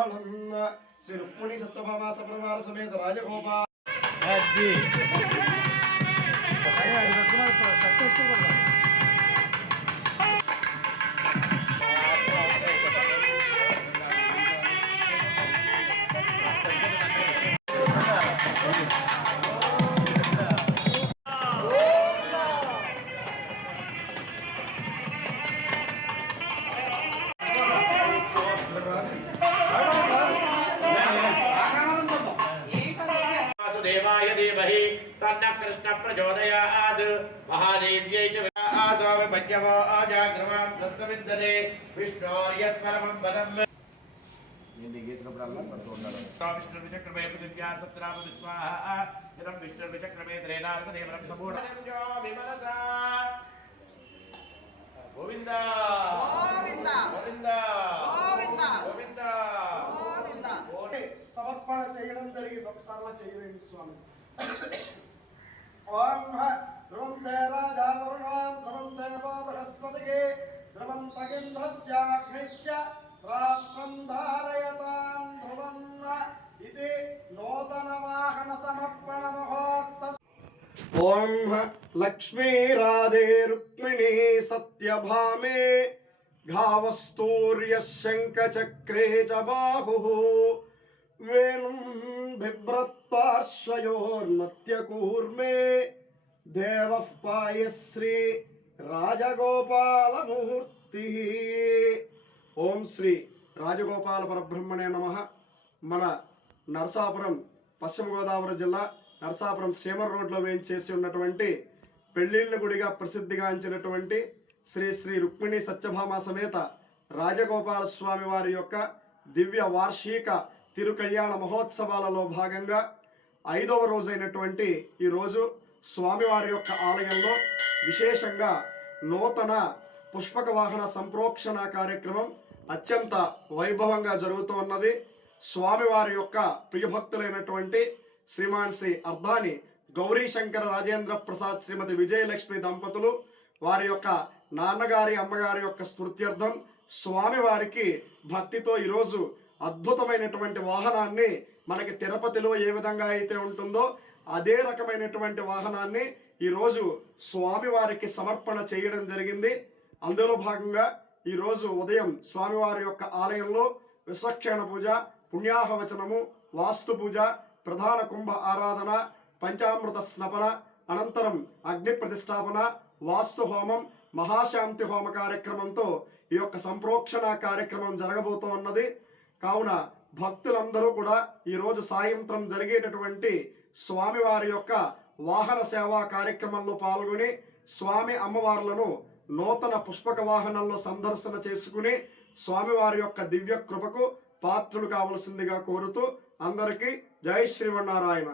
श्री रुक्मिणी सत्यभामा सप्रवार समेत राजगोपाल देवाय देवहि तन्न कृष्ण प्रचोदयात् महादेव्यै च आसाव पञ्चमो आजाग्रमां दत्तविद्यते विष्णोर्यत्परमं पदम् నేను గీసినప్పుడల్లా పడుతూ ఉండాలి. विष्णुर्विचक्रमे पृथिव्यां सत्राम विस्वाहा इदं विष्णुर्विचक्रमे त्रैनार्कदेवरं सम्पूर्णं विमनसा गोविन्द गोविन्द गोविन्द गोविन्द गोविन्द సమర్పణ చేయడం జరిగింది. ఒకసారి చేయవేమి స్వామి. ఓం ధ్రువం రాజా వరుణాం ధ్రువం దేవా బృహస్పతికే ధ్రువం తగింద్రస్యాగ్నిస్య రాష్ట్రం ధారయతాం ధ్రువం ఇది నూతన వాహన సమర్పణ ముహూర్త. ఓం లక్ష్మీరాధే రుక్మిణీ సత్యభామే घावस्तूर्य शंखचक्रे च बाहुः वेणुं बिभ्रत्पार्श्वयोर्मत्यकूर्मे देवः पायश्री राजगोपालमूर्तिः. ओम श्री राजगोपाल परब्रह्मणे नमः. మన నరసాపురం పశ్చిమ గోదావరి జిల్లా నరసాపురం స్టీమర్ రోడ్లో వేయించేసి ఉన్నటువంటి పెళ్ళిళ్ళ గుడిగా ప్రసిద్ధిగాంచినటువంటి శ్రీ శ్రీ రుక్మిణి సత్యభామ సమేత రాజగోపాల స్వామి వారి యొక్క దివ్య వార్షిక తిరుకళ్యాణ మహోత్సవాలలో భాగంగా 5వ రోజైనటువంటి ఈరోజు స్వామివారి యొక్క ఆలయంలో విశేషంగా నూతన పుష్పక వాహన సంప్రోక్షణ కార్యక్రమం అత్యంత వైభవంగా జరుగుతూ ఉన్నది. స్వామివారి యొక్క ప్రియభక్తులైనటువంటి శ్రీమాన్ శ్రీ అర్ధాని గౌరీ శంకర రాజేంద్ర ప్రసాద్ శ్రీమతి విజయలక్ష్మి దంపతులు వారి యొక్క నాన్నగారి అమ్మగారి యొక్క స్మృత్యర్థం స్వామివారికి భక్తితో ఈరోజు అద్భుతమైనటువంటి వాహనాన్ని మనకి తిరుపతిలో ఏ విధంగా అయితే ఉంటుందో అదే రకమైనటువంటి వాహనాన్ని ఈరోజు స్వామివారికి సమర్పణ చేయడం జరిగింది. అందులో భాగంగా ఈరోజు ఉదయం స్వామివారి యొక్క ఆలయంలో విశ్వక్షేణ పూజ, పుణ్యాహవచనము, వాస్తు పూజ, ప్రధాన కుంభ ఆరాధన, పంచామృత స్నపన, అనంతరం అగ్ని ప్రతిష్టాపన, వాస్తు హోమం, మహాశాంతి హోమ కార్యక్రమంతో ఈ యొక్క సంప్రోక్షణ కార్యక్రమం జరగబోతూ ఉన్నది. కావున భక్తులందరూ కూడా ఈరోజు సాయంత్రం జరిగేటటువంటి స్వామివారి యొక్క వాహన సేవా కార్యక్రమంలో పాల్గొని స్వామి అమ్మవార్లను నూతన పుష్పక వాహనంలో సందర్శన చేసుకుని స్వామివారి యొక్క దివ్య కృపకు పాత్రులు కావలసిందిగా కోరుతూ అందరికీ జై శ్రీమన్నారాయణ.